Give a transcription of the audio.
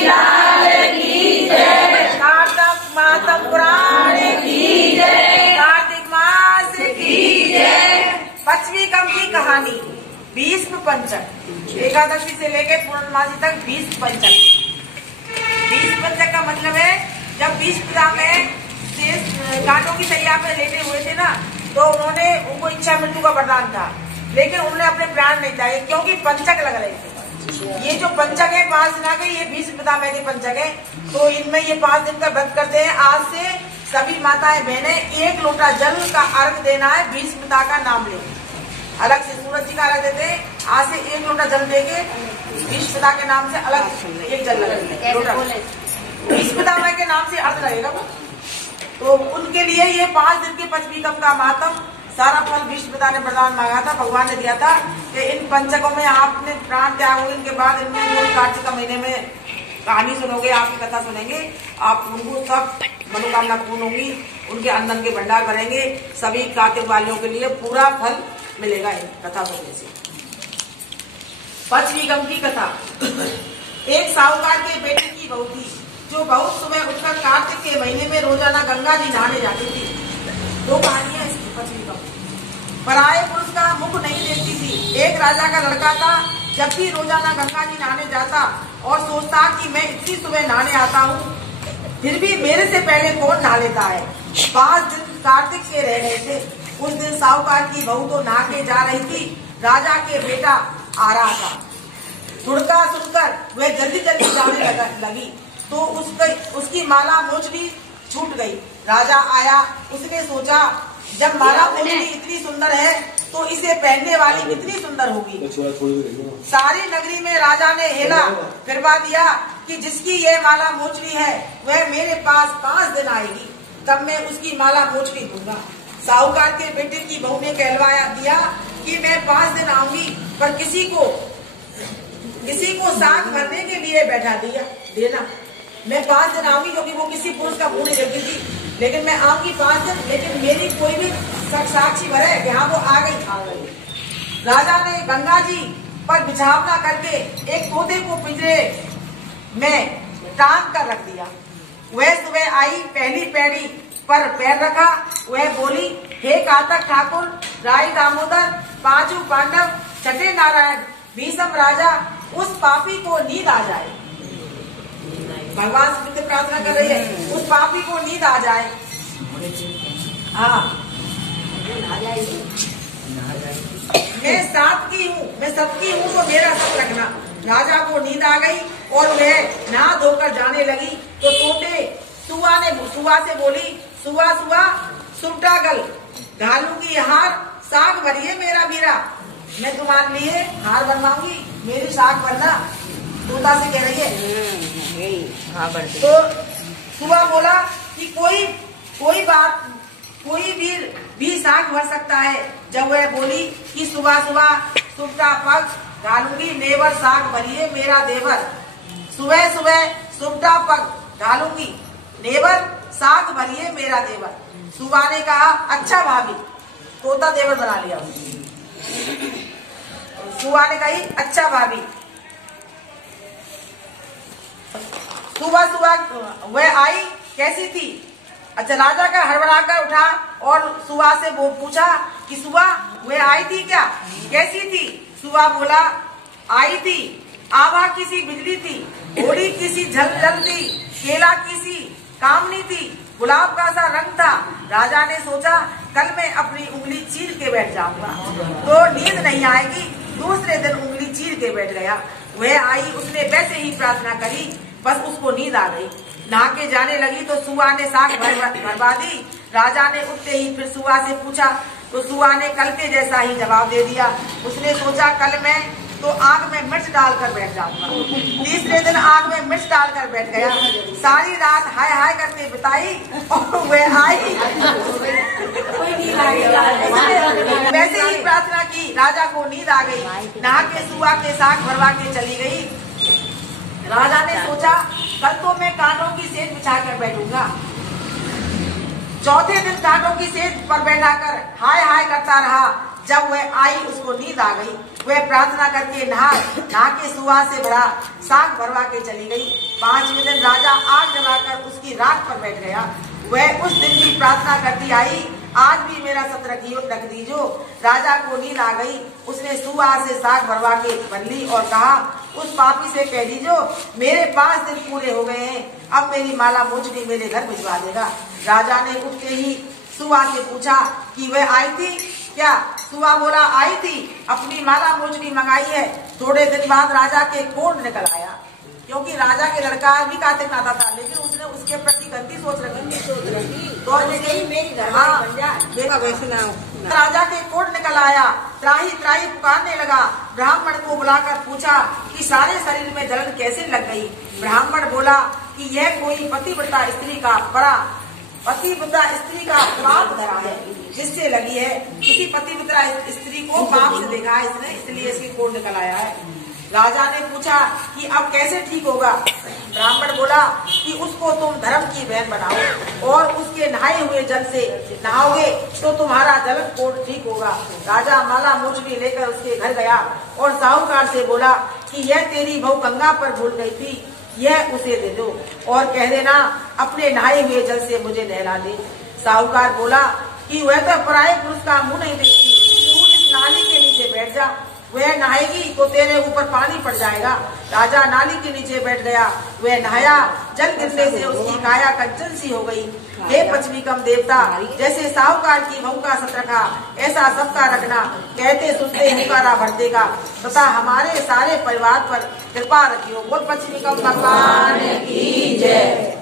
लाल की जय। कार्तक मातम पुराण की जय। कार्तिक मास की जय। पचवीकम की कहानी। भीष्म पंचक, एकादशी से लेकर पूर्णमासी तक भीष्म पंचक। भीष्म पंचक का मतलब है जब भीष्म पितामह कांटों की सैया पे लेटे हुए थे ना, तो उनको इच्छा मृत्यु का वरदान था, लेकिन उन्होंने अपने प्राण नहीं चाहिए क्योंकि पंचक लग रहे थे। ये जो पंचक है 5 दिन आ गए, ये भीष्म पितामह के पंचक है। तो इनमें ये 5 दिन का व्रत करते हैं। आज से सभी माताएं बहनें 1 लोटा जल का अर्घ देना है, भीष्म पिता का नाम लेके। अलग से सूरज जी का अर्घ देते हैं। आज से 1 लोटा जल देके भीष्म पिता के नाम से अलग एक जल लगेगा, भीष्म पितामह के नाम से अर्घ लगेगा वो। तो उनके लिए ये 5 दिन के पचवीकम का मातम सारा फल भीष्म पिता ने वरदान मांगा था, भगवान ने दिया था कि इन पंचकों में आपने प्राण त्यागोगे, इनके बाद इनमें कार्तिक का महीने में कहानी सुनोगे, आपकी कथा सुनेंगे, आप उनको सब मनोकामना पूर्ण होंगी, उनके अंदर के भंडार भरेंगे, सभी कार्तिक वालियों के लिए पूरा फल मिलेगा इन कथा सुनने से। पचवीकम की कथा। एक साहूकार के बेटे की बहू थी जो बहुत सुबह उठकर कार्तिक के महीने में रोजाना गंगा जी नहाने जाती थी। 2 कहानियां इसकी पचवीकम। पराये पुरुष का मुख नहीं देखती थी। एक राजा का लड़का था, जब भी रोजाना गंगा जी नहाने जाता और सोचता कि मैं इतनी सुबह नहाने आता हूँ, फिर भी मेरे से पहले कौन नहा लेता है। 5 दिन कार्तिक के रह गए थे। उस दिन साहूकार की बहू तो नहा के जा रही थी, राजा के बेटा आ रहा था। धुड़का सुनकर वह जल्दी जल्दी जाने लगी तो उसकी माला मोचनी छूट गई। राजा आया, उसने सोचा जब माला मोचनी इतनी सुंदर है तो इसे पहनने वाली कितनी सुंदर होगी। सारी नगरी में राजा ने हेला फिरवा दिया कि जिसकी ये माला मोचनी है वह मेरे पास 5 दिन आएगी, तब मैं उसकी माला मोचनी दूंगा। साहूकार के बेटे की बहू ने कहलवाया दिया कि मैं 5 दिन आऊंगी, पर किसी को साग भरने के लिए बैठा देना। मैं 5 दिन आऊंगी क्योंकि वो किसी पुरुष का मुंह नहीं देखती थी, लेकिन मैं आऊंगी 5 दिन, लेकिन मेरी कोई भी साक्षी भरे कि हाँ वो आ गई। राजा ने गंगा जी पर बिछावना करके एक तोते को पिंजरे में टांग कर रख दिया। वह सुबह आई, पहली पैड़ी पर पैर रखा, वह बोली, हे कार्तक ठाकुर, राय दामोदर, 5 पांडव, छठे नारायण, भीष्म राजा, उस पापी को नींद आ जाए। भगवान से प्रार्थना कर रही है, उस पापी को नींद आ जाए। हाँ, मैं सबकी हूँ तो मेरा सब रखना। राजा को नींद आ गई और वह नहा धोकर जाने लगी तो तोते सुआ से बोली, सुआ सुमटा गल, घालूंगी हार, साग भरिए मेरा वीरा। मैं तुम्हारे लिए हार बनवाऊंगी, मेरी साग भरना। तोता से कह रही है। तो सुआ बोला कि कोई भी साग भर सकता है। जब वह बोली कि सुबह सुमटा पग डालूंगी, नेवर साग भरिए मेरा देवर। सुबह सुमटा पग डालूंगी, नेवर साग भरिए मेरा देवर। सुबह ने कहा, अच्छा भाभी। तोता देवर बना लिया। सुबह ने कही, अच्छा भाभी। सुबह वह आई, कैसी थी। अच्छा, राजा का हड़बड़ाकर उठा और सुबह से वो पूछा कि सुबह वह आई थी क्या, कैसी थी। सुबह बोला, आई थी, आभा किसी बिजली थी, घोड़ी किसी झल थी, केला किसी कामनी थी, गुलाब का सा रंग था। राजा ने सोचा कल मैं अपनी उंगली चीर के बैठ जाऊंगा तो नींद नहीं आएगी। दूसरे दिन उंगली चीर के बैठ गया। वह आई, उसने वैसे ही प्रार्थना करी, बस उसको नींद आ गई। नहा के जाने लगी तो सुआ ने साग भरवा दी। राजा ने उठते ही फिर सुआ से पूछा तो सुआ ने कल के जैसा ही जवाब दे दिया। उसने सोचा कल मैं तो आग में मिर्च डालकर बैठ जाऊंगा। तीसरे दिन आग में मिर्च डालकर बैठ गया। सारी रात हाय हाय करके बिताई और वह आई। वैसे ही प्रार्थना की, राजा को नींद आ गई। नहा के सुआ के साग भरवा के चली गई। राजा ने सोचा कल तो मैं कांटों की सेज बिछा कर बैठूंगा। चौथे दिन कांटों की सेज पर बैठाकर हाय हाय करता रहा। जब वह आई उसको नींद आ गई। वह प्रार्थना करके नहा के सुहा से भरा साग भरवा के चली गई। 5वें दिन राजा आग जलाकर उसकी राख पर बैठ गया। वह उस दिन भी प्रार्थना करती आई, आज भी मेरा सत रख दीजो। राजा को नींद आ गई। उसने सुहा से साग भरवा के बन ली और कहा, उस पापी से कह दीजो मेरे 5 दिन पूरे हो गए हैं, अब मेरी माला मोचनी मेरे घर भिजवा देगा। राजा ने उठते ही सुहा से पूछा कि वह आई थी क्या? सुहा बोला, आई थी, अपनी माला मोचनी मंगाई है। थोड़े दिन बाद राजा के कोढ़ निकल आया, क्योंकि राजा के लड़का भी कार्तिक नाता था, लेकिन उसने उसके प्रति गंदी सोच रखी। तो राजा के कोढ़ निकल आया, त्राही त्राही पुकारने लगा। ब्राह्मण को बुलाकर पूछा कि सारे शरीर में जलन कैसे लग गई? ब्राह्मण बोला कि यह कोई पतिव्रता स्त्री का पाप धरा है, जिससे लगी है। किसी पतिव्रता स्त्री को पाप से देखा है इसने, इसलिए इसकी कोढ़ निकल आया है। राजा ने पूछा कि अब कैसे ठीक होगा? ब्राह्मण बोला कि उसको तुम धर्म की बहन बनाओ और उसके नहाए हुए जल से नहाओगे तो तुम्हारा जलन कोढ़ ठीक होगा। राजा माला मोचनी लेकर उसके घर गया और साहूकार से बोला कि यह तेरी बहू गंगा पर भूल गई थी, यह उसे दे दो और कह देना अपने नहाए हुए जल से मुझे नहला दे। साहूकार बोला कि वह तो पराये पुरुष का मुंह नहीं देखती, तू इस नाली के नीचे बैठ जा, वह नहाएगी तो तेरे ऊपर पानी पड़ जाएगा। राजा नाली के नीचे बैठ गया। वह नहाया, जल गिरने से उसकी काया कंचन सी हो गई। हे पचमीकम देवता, जैसे साहूकार की बहू का सत रखा, ऐसा सबका रखना। कहते सुनते हुकारा भरतेगा तथा हमारे सारे परिवार पर कृपा रखियो। बोल पचमीकम भगवान की जय।